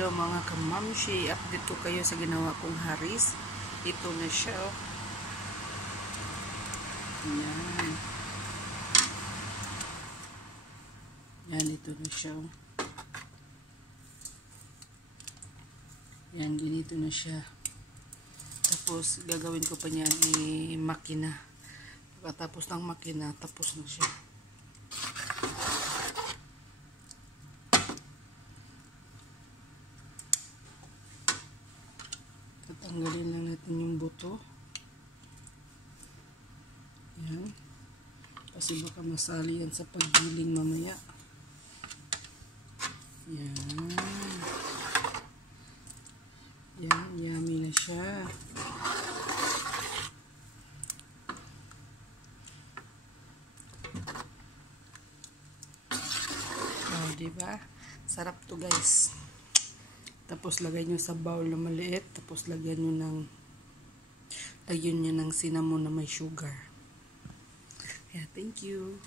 Hello mga kamamshi, update ko kayo sa ginawa kong haris. Ito na siya. Yan. Yan, ito na siya. Yan, ganito na siya. Tapos, gagawin ko pa niyan makina. Pagkatapos ng makina, tapos na siya. Tatanggalin lang natin yung buto. Yan. Kasi baka masali yan sa paggiling mamaya. Yan. Yan, yummy na siya. Oh, diba? Sarap to guys. Tapos lagay nyo sa bowl na maliit. Tapos lagyan nyo ng cinnamon na may sugar. Yeah, thank you.